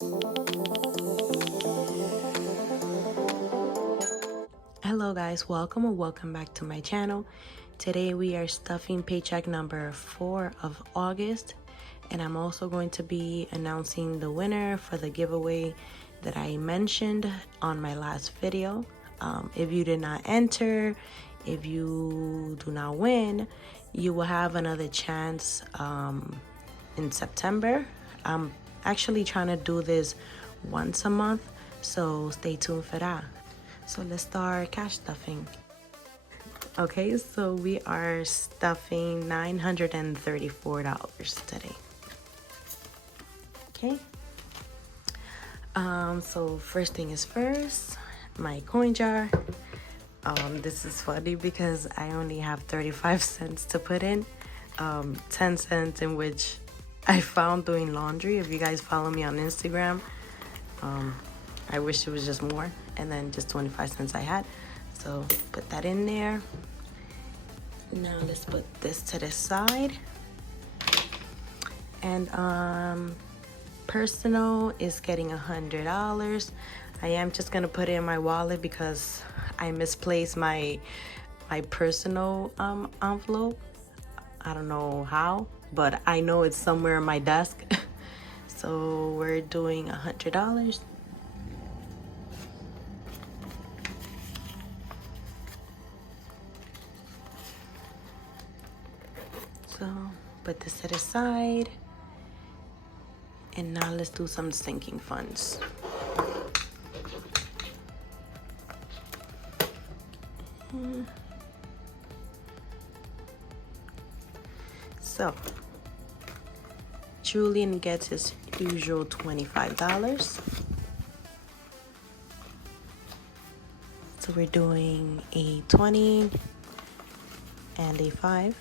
Hello guys, welcome or welcome back to my channel. Today we are stuffing paycheck number 4 of August, and I'm also going to be announcing the winner for the giveaway that I mentioned on my last video. If you did not enter, if you do not win, you will have another chance in September. I'm actually trying to do this once a month, so stay tuned for that. So let's start cash stuffing. Okay, so we are stuffing $934 today. Okay. So first thing is first, my coin jar. This is funny because I only have 35 cents to put in. 10 cents in which I found doing laundry. If you guys follow me on Instagram, I wish it was just more, and then just 25 cents I had. So put that in there. Now let's put this to the side. And personal is getting $100. I am just gonna put it in my wallet because I misplaced my personal envelope. I don't know how, but I know it's somewhere on my desk. So we're doing $100. So put this to the side, and now let's do some sinking funds. So Julian gets his usual $25. So we're doing a 20 and a 5.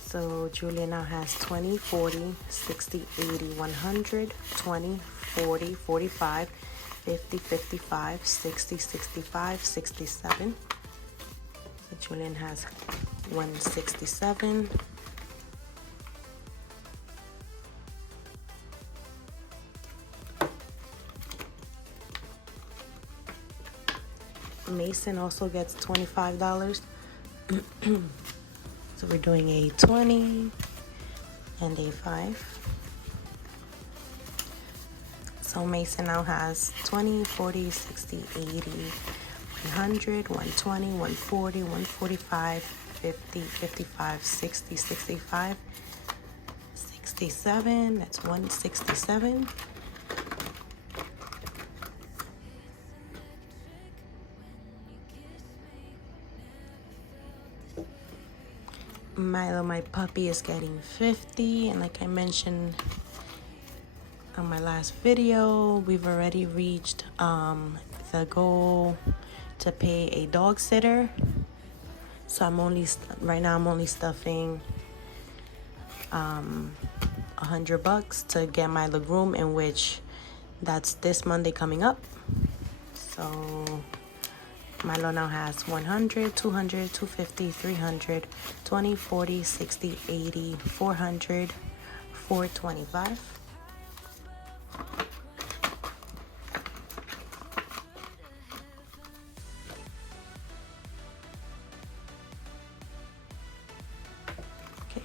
So Julia now has 20, 40, 60, 80, 100, 20, 40, 45, 50, 55, 60, 65, 67. So Julian has 167. Mason also gets $25. So we're doing a 20 and a 5. So Mason now has 20, 40, 60, 80, 100, 120, 140, 145, 50, 55, 60, 65, 67. That's 167. Milo, my puppy, is getting 50, and like I mentioned on my last video, we've already reached the goal to pay a dog sitter. So right now I'm only stuffing $100 to get my legroom, in which that's this Monday coming up. So Milo now has 100, 200, 250, 300, 20, 40, 60, 80, 400, 425. Okay,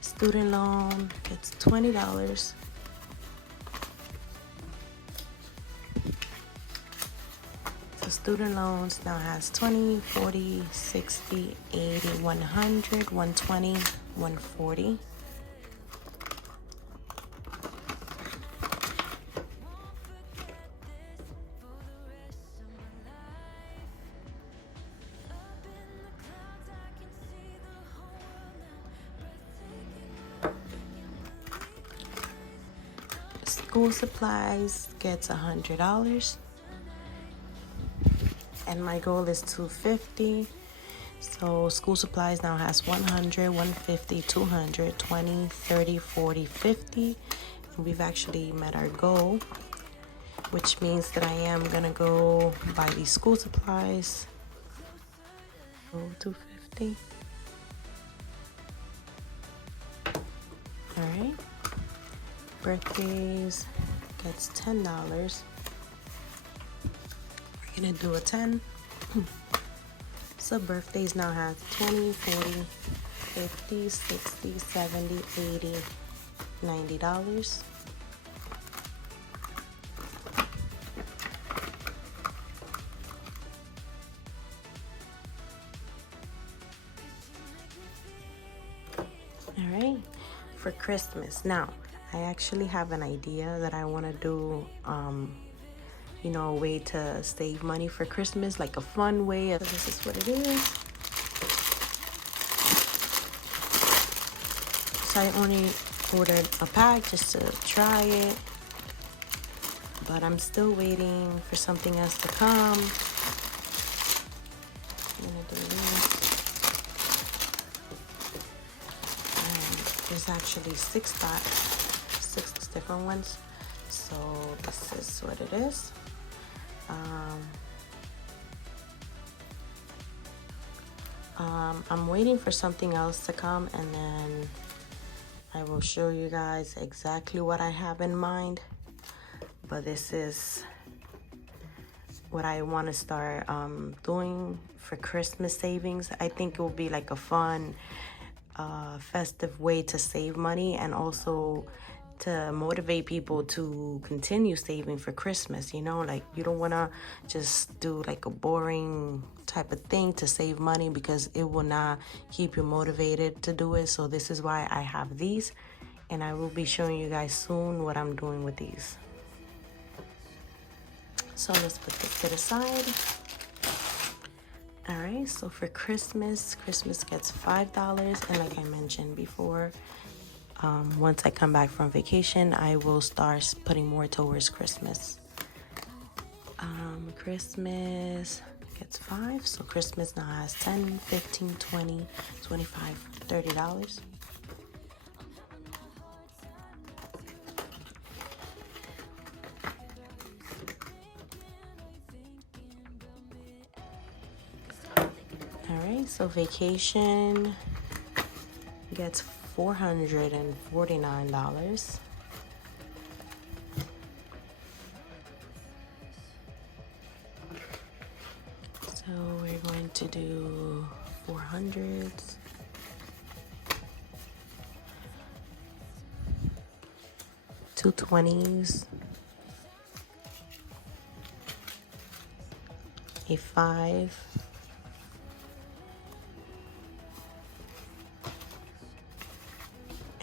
student loan gets $20. Student loans now has 20, 40, 60, 80, 100, 120, 140. School supplies gets $100. And my goal is $250. So school supplies now has 100, 150, 200, 20, 30, 40, 50. And we've actually met our goal, which means that I am gonna go buy these school supplies. So $250. Alright. Birthdays gets $10. We're gonna do a 10. So birthdays now have 20, 40, 50, 60, 70, 80, $90. Alright, for Christmas. Now, I actually have an idea that I want to do, you know, a way to save money for Christmas, like a fun way. So this is what it is. So I only ordered a pack just to try it, but I'm still waiting for something else to come. I'm gonna do this. There's actually 6 different ones, so this is what it is. I'm waiting for something else to come, and then I will show you guys exactly what I have in mind. But this is what I want to start doing for Christmas savings. I think it will be like a fun festive way to save money, and also to motivate people to continue saving for Christmas. You know, like, you don't want to just do like a boring type of thing to save money, because it will not keep you motivated to do it. So this is why I have these, and I will be showing you guys soon what I'm doing with these. So let's put this to the side. Alright, so for Christmas gets $5, and like I mentioned before, once I come back from vacation, I will start putting more towards Christmas. Christmas gets 5, so Christmas now has 10, 15, 20, 25, $30. Alright, so vacation gets $449. So we're going to do 400s. Two 20s. A 5.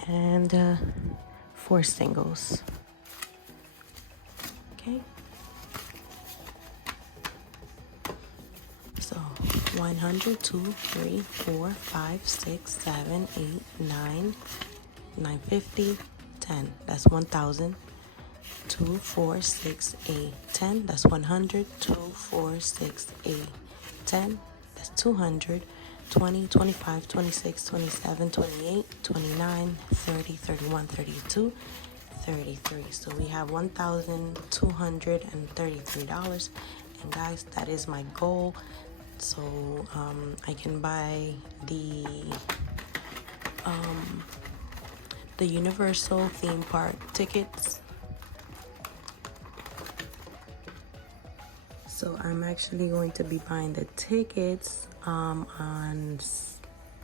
And 4 singles. Okay. So 100, 2, 3, 4, 5, 6, 7, 8, 9, 950, 10. That's 1,000. 2, 4, 6, 8, 10. That's 100. 2, 4, 6, 8, 10. That's 200. 20, 25, 26, 27, 28, 29, 30, 31, 32, 33. So we have $1,233. And guys, that is my goal. So I can buy the Universal theme park tickets. So I'm actually going to be buying the tickets on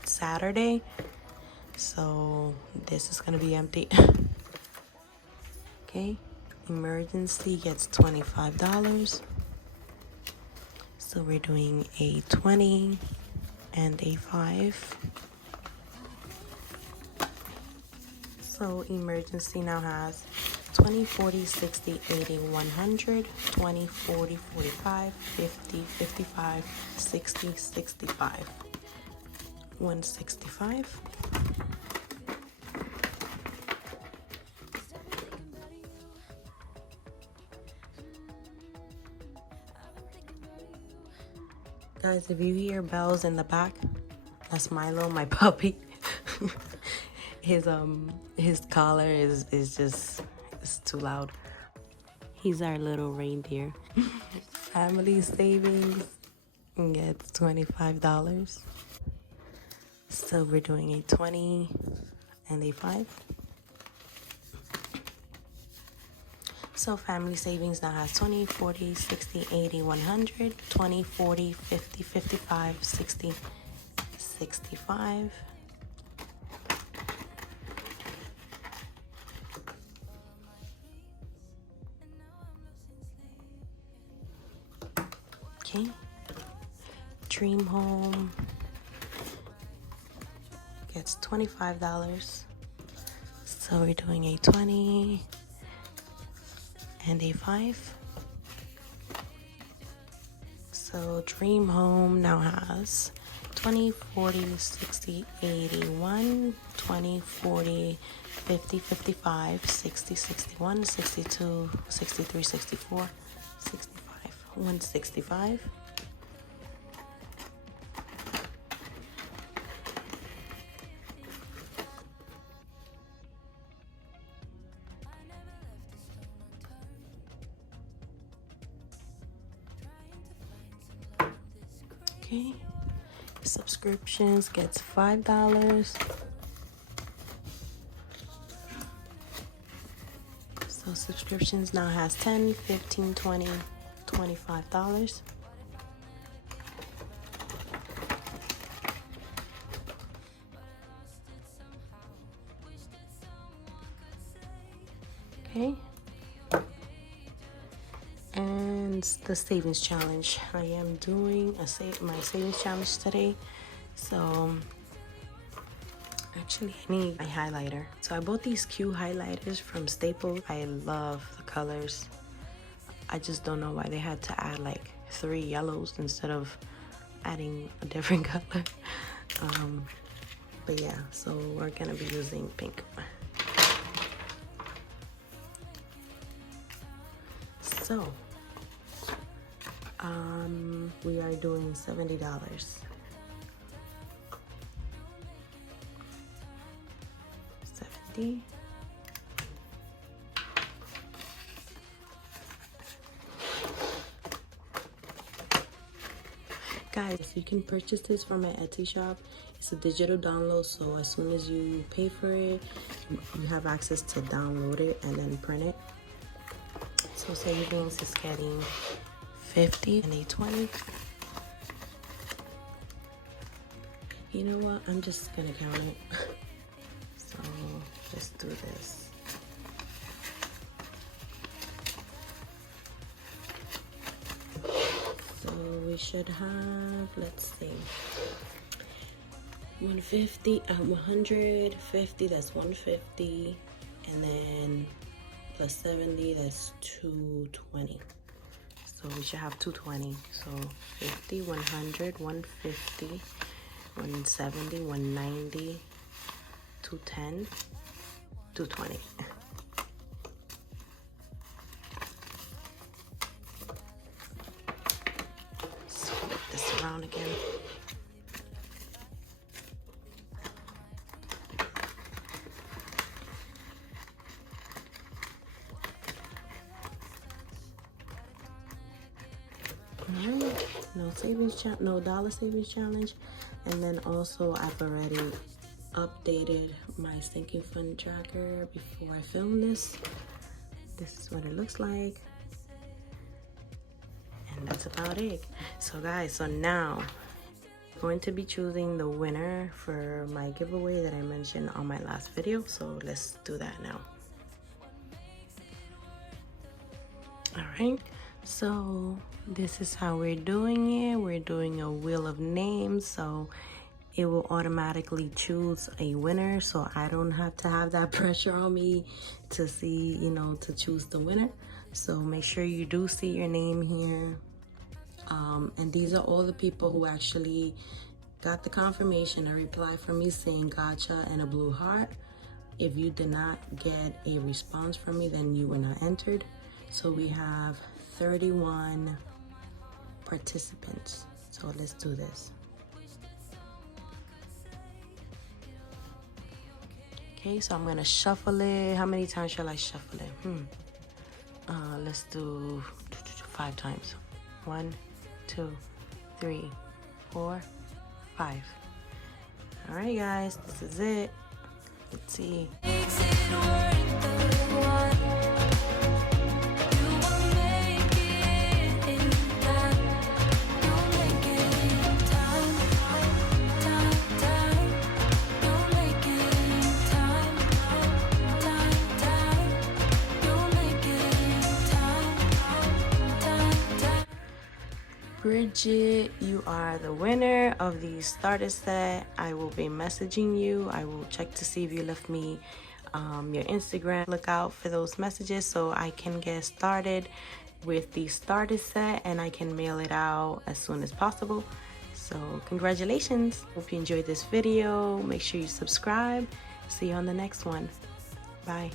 Saturday. So this is gonna be empty. Okay, emergency gets $25. So we're doing a 20 and a 5. So emergency now has 20, 40, 60, 80, 100, 20, 40, 45, 50, 55, 60, 65, 165. Guys, if you hear bells in the back, that's Milo, my puppy. His collar is just, it's too loud. He's our little reindeer. Family savings gets $25. So we're doing a 20 and a 5. So family savings now has 20, 40, 60, 80, 100, 20, 40, 50, 55, 60, 65. Okay. Dream Home gets $25. So we're doing a 20 and a 5. So Dream Home now has 20, 40, 60, 81, 20, 40, 50, 55, 60, 61, 62, 63, 64, 65, 165. Okay, subscriptions gets $5. So subscriptions now has 10, 15, 20, $25. Okay. And the savings challenge. I am doing my savings challenge today. So actually I need my highlighter. So I bought these Q highlighters from Staples. I love the colors. I just don't know why they had to add like 3 yellows instead of adding a different color. But yeah, so we're gonna be using pink. So we are doing $70. Guys, you can purchase this from my Etsy shop. It's a digital download, so as soon as you pay for it, you have access to download it and then print it. So savings is getting 50 and a 20. You know what? I'm just gonna count it. So let's do this. So we should have, let's see, 150, 150, that's 150, and then plus 70, that's 220. So we should have 220. So 50, 100, 150, 170, 190, 210, 220. Let's flip this around again. Alright, no dollar savings challenge. And then also I've already updated my sinking fund tracker before I film this. This is what it looks like. And that's about it. So guys, so now I'm going to be choosing the winner for my giveaway that I mentioned on my last video. So let's do that now. Alright, so this is how we're doing it. We're doing a wheel of names, so it will automatically choose a winner, so I don't have to have that pressure on me to see, you know, to choose the winner. So make sure you do see your name here. And these are all the people who actually got the confirmation, a reply from me saying gotcha and a blue heart. If you did not get a response from me, then you were not entered. So we have 31 participants. So let's do this. Okay, so I'm gonna shuffle it. How many times shall I shuffle it? Let's do 5 times. 1, 2, 3, 4, 5. All right, guys, this is it. Let's see. Bridget, you are the winner of the starter set. I will be messaging you. I will check to see if you left me your Instagram. Look out for those messages so I can get started with the starter set and I can mail it out as soon as possible. So congratulations. Hope you enjoyed this video. Make sure you subscribe. See you on the next one. Bye.